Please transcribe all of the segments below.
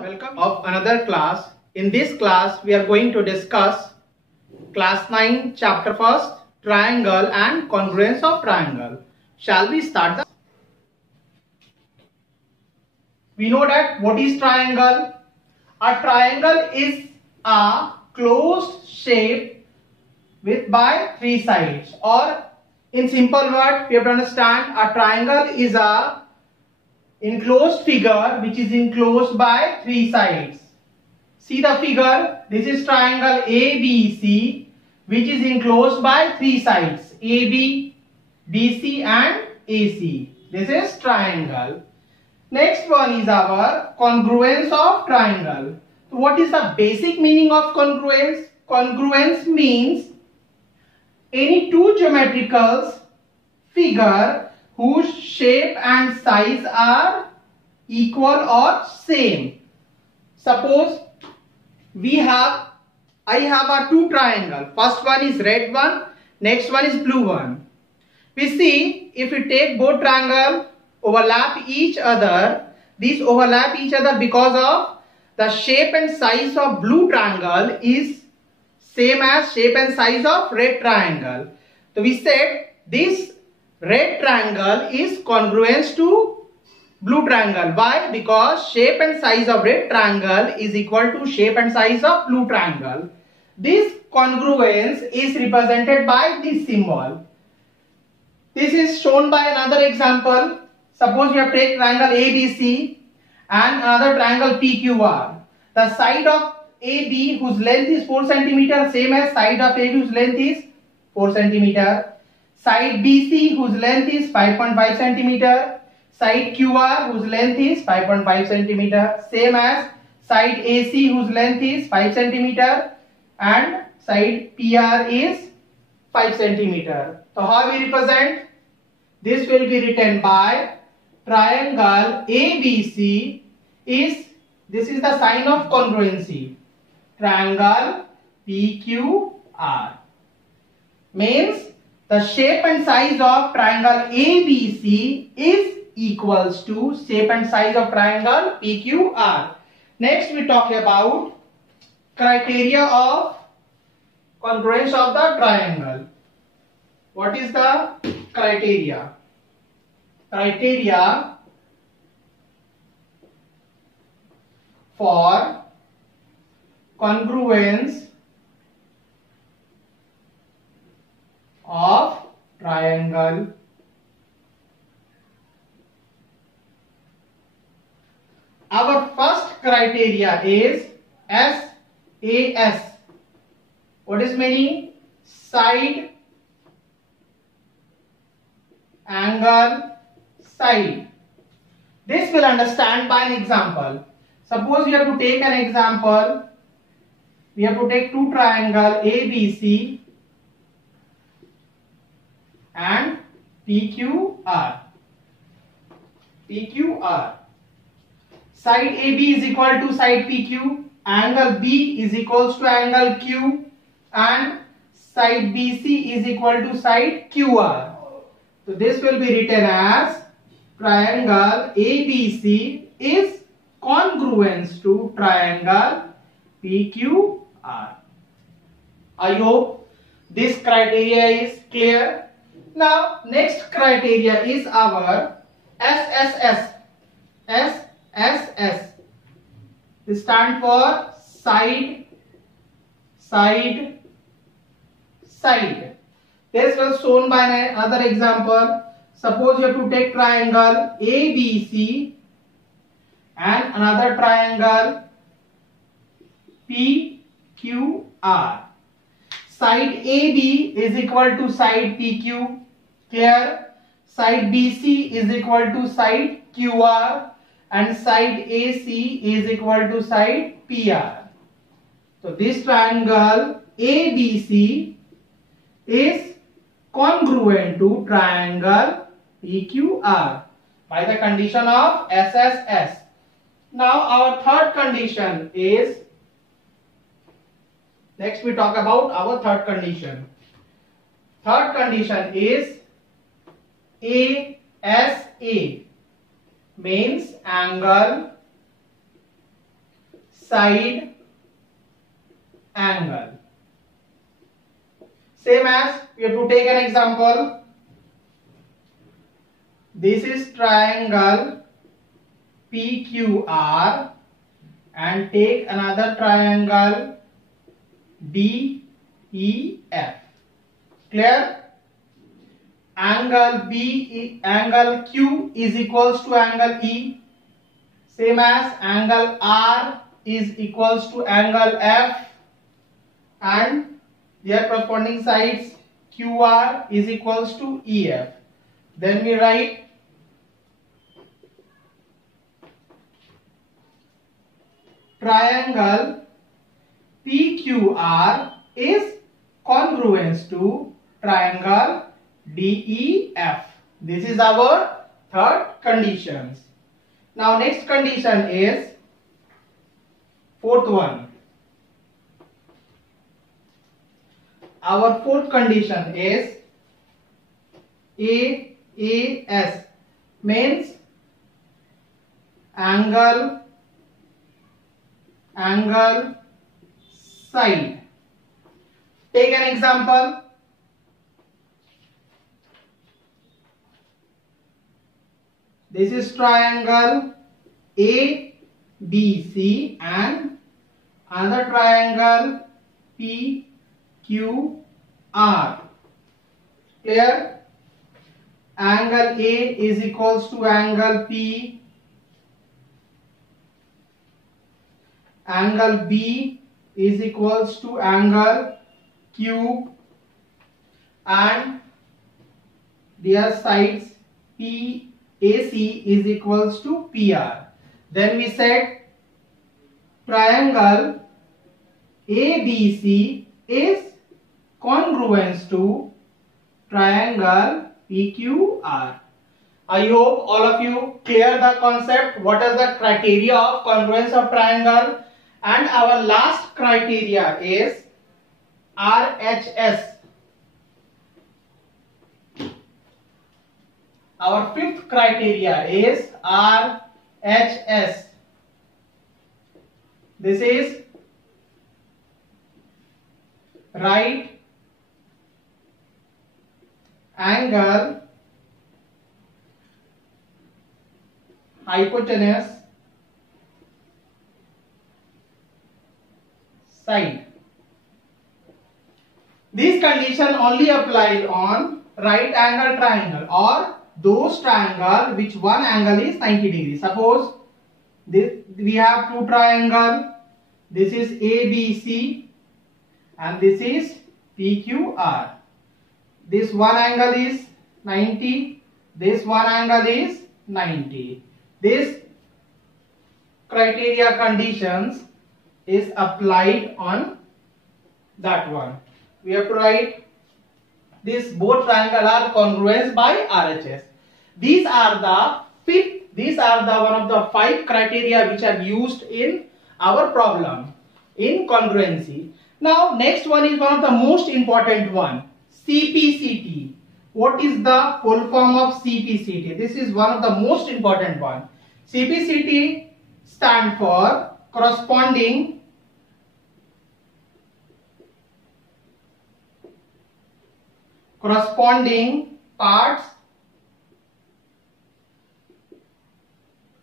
Welcome of another class. In this class, we are going to discuss class 9 chapter 1st, triangle and congruence of triangle. Shall we start? We know that what is triangle? A triangle is a closed shape with by three sides, or in simple word, we have to understand a triangle is a enclosed figure which is enclosed by three sides. See the figure, this is triangle ABC which is enclosed by three sides, AB, BC and AC. This is triangle. Next one is our congruence of triangle. So what is the basic meaning of congruence? Congruence means any two geometrical figure whose shape and size are equal or same. Suppose I have a two triangle. First one is red one, next one is blue one. We see if we take both triangle, overlap each other. These overlap each other because of the shape and size of blue triangle is same as shape and size of red triangle. So we said this red triangle is congruent to blue triangle. Why? Because shape and size of red triangle is equal to shape and size of blue triangle. This congruence is represented by this symbol. This is shown by another example. Suppose you have taken triangle ABC and another triangle PQR. The side of AB whose length is 4 cm same as side of AB whose length is 4 cm. Side BC whose length is 5.5 cm. Side QR whose length is 5.5 cm. Same as side AC whose length is 5 cm. And side PR is 5 cm. So how we represent? This will be written by triangle ABC this is the sign of congruency. Triangle PQR means the shape and size of triangle ABC is equals to shape and size of triangle PQR. Next we talk about criteria of congruence of the triangle. What is the criteria? Criteria for congruence of triangle. Our first criteria is SAS. What is meaning? Side, angle, side. This will understand by an example. Suppose we have to take an example. We have to take two triangle ABC and PQR. Side AB is equal to side PQ, angle B is equals to angle Q, and side BC is equal to side QR. So this will be written as triangle ABC is congruent to triangle PQR. I hope this criteria is clear. Now next criteria is our SSS. SSS. This stands for side, side, side. This was shown by another example. Suppose you have to take triangle ABC and another triangle PQR. Side AB is equal to side PQ. Here, side BC is equal to side QR and side AC is equal to side PR. So this triangle ABC is congruent to triangle PQR by the condition of SSS. Now our third condition is, next we talk about our third condition. Third condition is ASA means angle side angle. Same as we have to take an example. This is triangle PQR and take another triangle DEF. Clear? Angle Q is equals to angle E. Same as angle R is equals to angle F, and their corresponding sides QR is equals to EF. Then we write triangle PQR is congruent to triangle DEF. This is our third condition. Now next condition is fourth one. Our fourth condition is AAS, means angle side. Take an example. This is triangle ABC and another triangle PQR. Clear? Angle A is equals to angle P. Angle B is equals to angle Q, and their sides PAC is equals to PR. Then we said triangle ABC is congruent to triangle PQR. I hope all of you clear the concept. What is the criteria of congruence of triangle? And our last criteria is RHS. Our fifth criteria is RHS. This is right angle hypotenuse side. This condition only applies on right angle triangle or those triangle which one angle is 90 degrees. Suppose this, we have two triangle. This is ABC and this is PQR. This one angle is 90. This one angle is 90. This criteria conditions is applied on that one. We have to write this both triangle are congruent by RHS. These are the one of the 5 criteria which are used in our problem in congruency. Now next one is one of the most important one, CPCT. What is the full form of CPCT? This is one of the most important one. CPCT stand for corresponding parts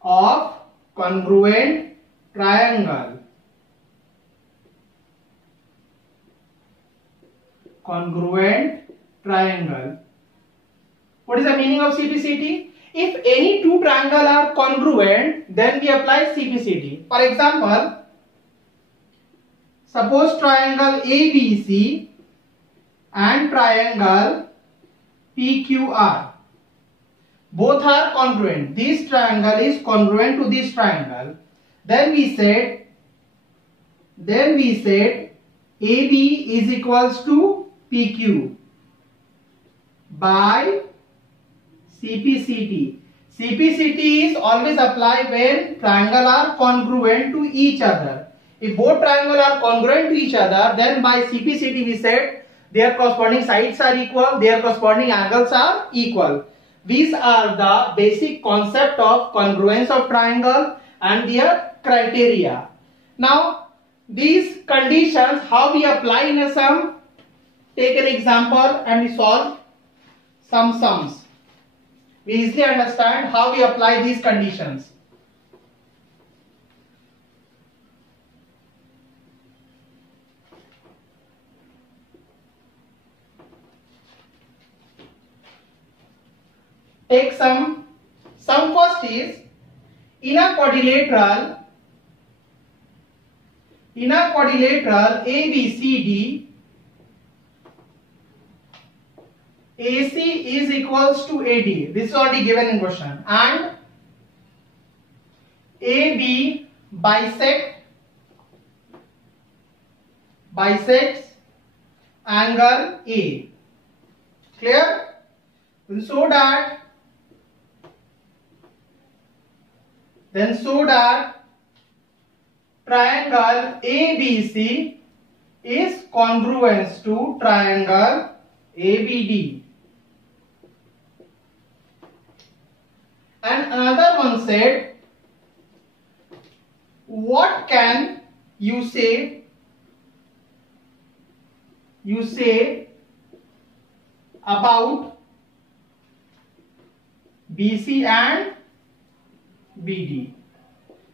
of congruent triangle. Congruent triangle. What is the meaning of CPCT? If any two triangles are congruent, then we apply CPCT. For example, suppose triangle ABC and triangle PQR. Both are congruent. This triangle is congruent to this triangle. Then we said AB is equals to PQ by CPCT. CPCT is always applied when triangles are congruent to each other. If both triangles are congruent to each other, then by CPCT we said their corresponding sides are equal, their corresponding angles are equal. These are the basic concept of congruence of triangle and their criteria. Now these conditions, how we apply in a sum? Take an example and we solve some sums. We easily understand how we apply these conditions. Take some first is in a quadrilateral ABCD, AC is equals to AD. This is already given in question. And AB bisects angle A. Clear? So that triangle ABC is congruent to triangle ABD. And another one said, what can you say about BC and BD?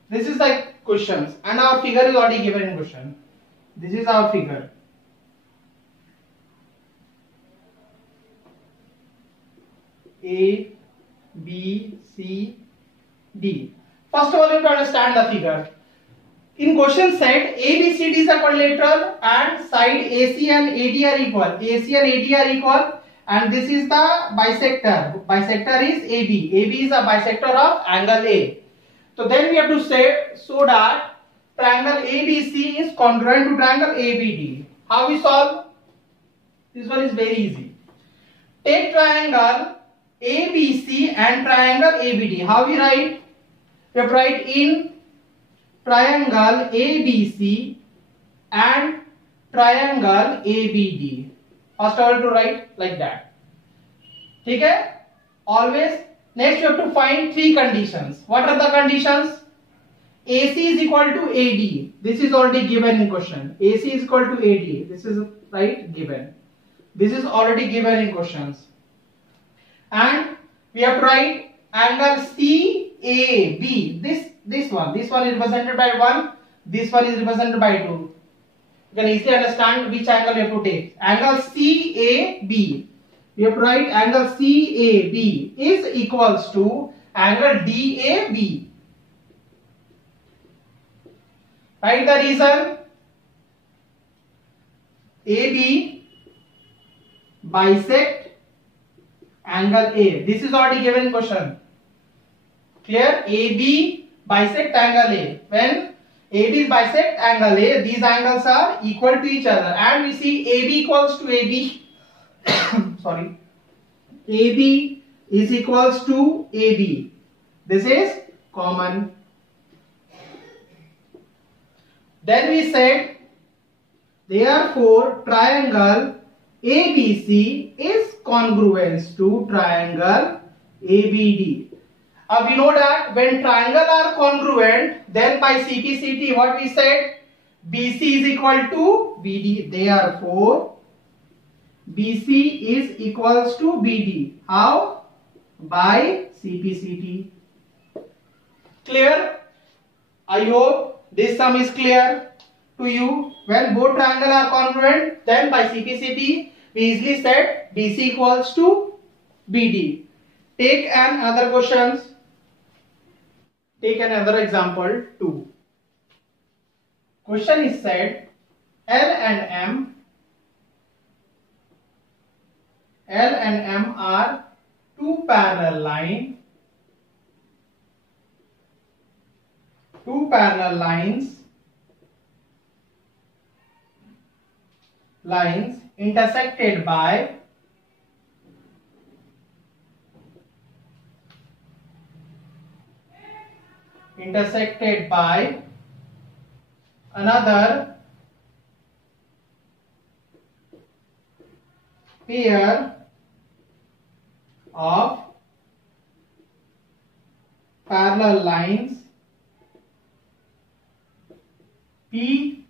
This is like questions, and our figure is already given in question. This is our figure. A, B, C, D. First of all, you have to understand the figure. In question said ABCD is a quadrilateral and side AC and AD are equal. AC and AD are equal, and this is the bisector. Bisector is AB. AB is a bisector of angle A. So then we have to say so that triangle ABC is congruent to triangle ABD. How we solve? This one is very easy. Take triangle ABC and triangle ABD. How we write? We have to write in triangle ABC and triangle ABD. First of all to write like that. Okay? Always. Next you have to find three conditions. What are the conditions? AC is equal to AD. This is already given in question. AC is equal to AD. This is right given. This is already given in questions. And we have to write angle CAB. This one is represented by 1. This one is represented by 2. You can easily understand which angle we have to take. Angle CAB. We have to write angle CAB is equals to angle DAB. Write the reason. AB bisect angle A. This is already given in question. Clear? AB bisect angle A. When AB bisect angle A, these angles are equal to each other, and we see AB equals to AB. Sorry. AB is equals to AB. This is common. Then we said, therefore triangle ABC is congruent to triangle ABD. We know that when triangles are congruent, then by CPCT what we said? BC is equal to BD. Therefore BC is equals to BD. How? By CPCT. Clear? I hope this sum is clear to you. When both triangles are congruent, then by CPCT we easily said BC equals to BD. Take another questions. Take another example 2. Question is said L and M are two parallel lines intersected by another pair of parallel lines P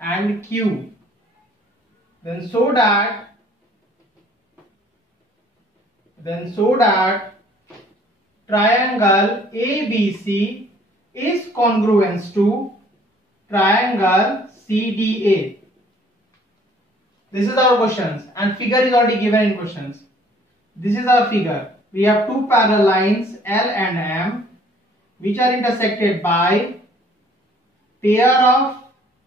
and Q. Then so that triangle ABC is congruent to triangle CDA. This is our questions, and figure is already given in questions. This is our figure. We have two parallel lines L and M which are intersected by pair of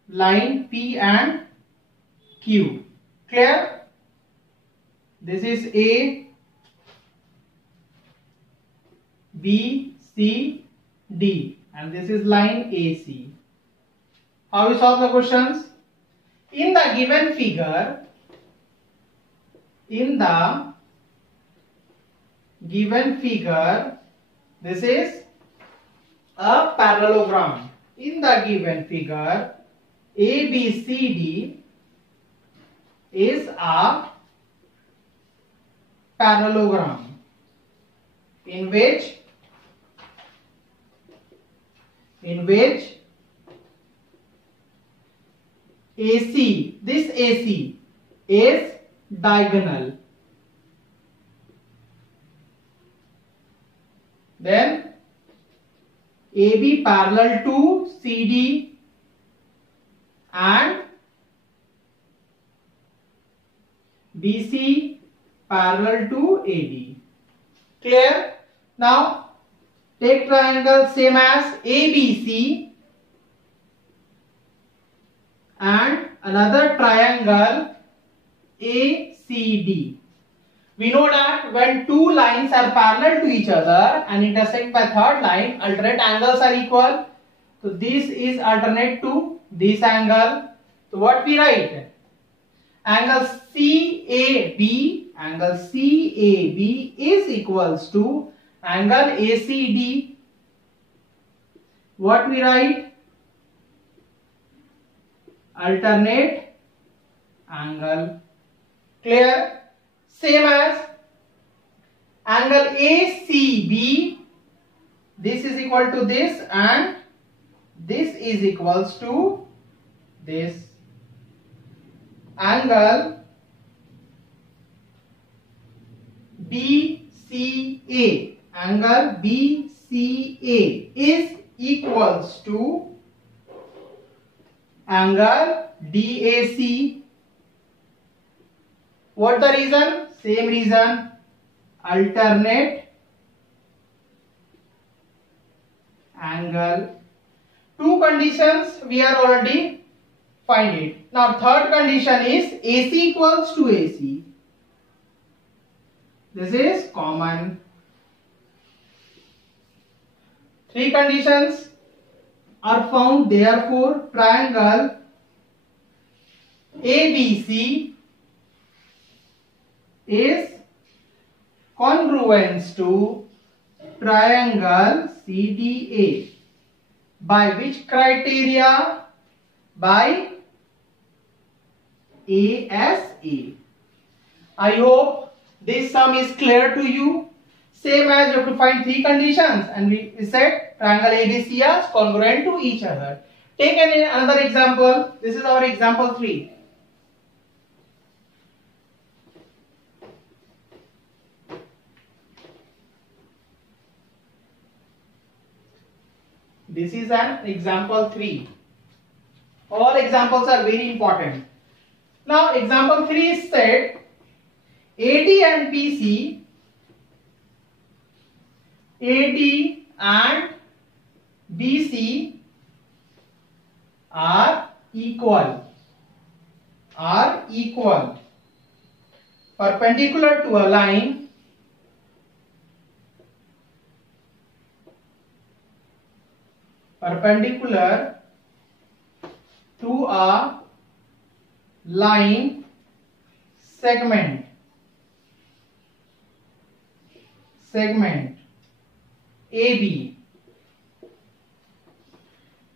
line P and Q. Clear? This is A, B, C, D, and this is line AC. How we solve the questions? In the given figure, this is a parallelogram. In the given figure, ABCD is a parallelogram in which AC, this AC is diagonal. Then AB parallel to CD and BC parallel to AD. Clear? Now take triangle same as ABC and another triangle ACD. We know that when two lines are parallel to each other and intersect by third line, alternate angles are equal. So this is alternate to this angle. So what we write? Angle CAB is equals to angle ACD. What we write? Alternate angle. Clear? Same as angle ACB, this is equal to this and this is equals to this. Angle BCA, is equals to angle DAC. What the reason? Same reason, alternate angle. Two conditions we are already find it. Now third condition is AC equals to AC. This is common. Three conditions are found, therefore triangle ABC is congruent to triangle CDA. By which criteria? By ASA. I hope this sum is clear to you. Same as you have to find three conditions, and we said triangle ABC is congruent to each other. Take another example. This is our example 3. This is an example 3. All examples are very important. Now example 3 is said AD and BC, AD and BC are equal, perpendicular to a line segment AB.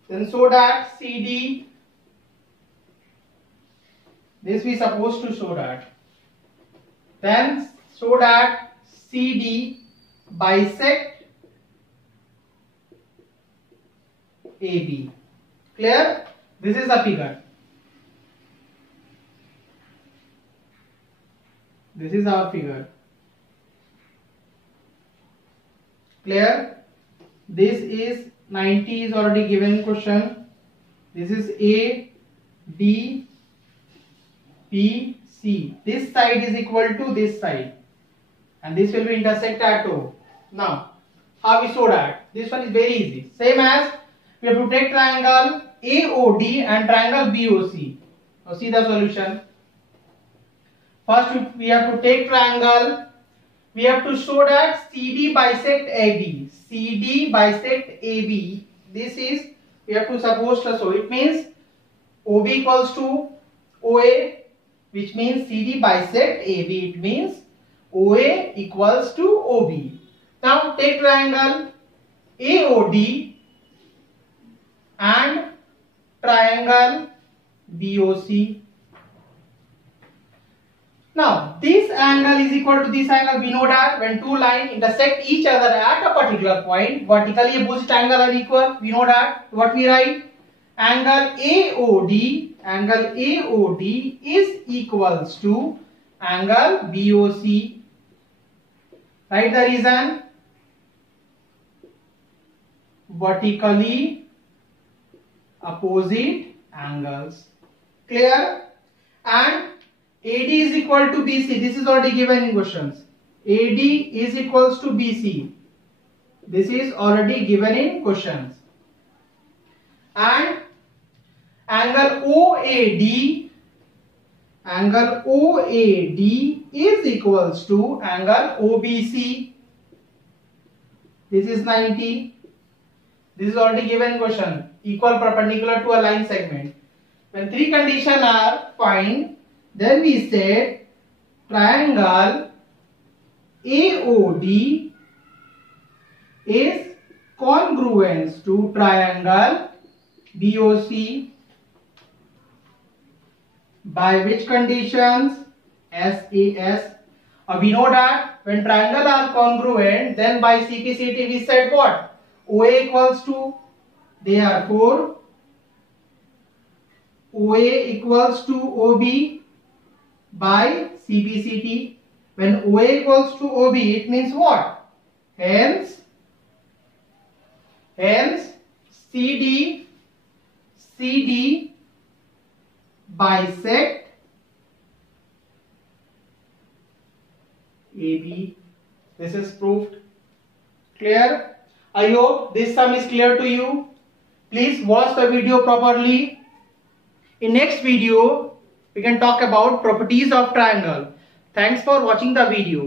Then so that CD, this we supposed to show that. Then so that CD bisect AB. Clear? This is the figure. This is our figure. Clear? This is 90 is already given in question. This is A, B, B, C. This side is equal to this side, and this will be intersect at O. Now, how we show that? This one is very easy. Same as we have to take triangle AOD and triangle BOC. Now see the solution. First we have to take triangle. We have to show that CD bisect AB. CD bisect AB. This is, we have to suppose to show. It means OB equals to OA, which means CD bisect AB. It means OA equals to OB. Now take triangle AOD and triangle BOC. Now this angle is equal to this angle. We know that when two lines intersect each other at a particular point, vertically opposite angle are equal. We know that. What we write? Angle AOD is equals to angle BOC. Write the reason. Vertically opposite angles. Clear? And AD is equal to BC. This is already given in questions. AD is equals to BC. This is already given in questions. And angle OAD is equals to angle OBC. This is 90. This is already given in question. Equal perpendicular to a line segment. When three conditions are fine, then we said triangle AOD is congruent to triangle BOC. By which conditions? SAS. We know that when triangles are congruent, then by CPCT we said what? OA equals to, therefore OA equals to OB by CPCT. When OA equals to OB, it means what? Hence CD bisect AB. This is proved. Clear? I hope this sum is clear to you. Please watch the video properly. In next video, we can talk about properties of triangle. Thanks for watching the video.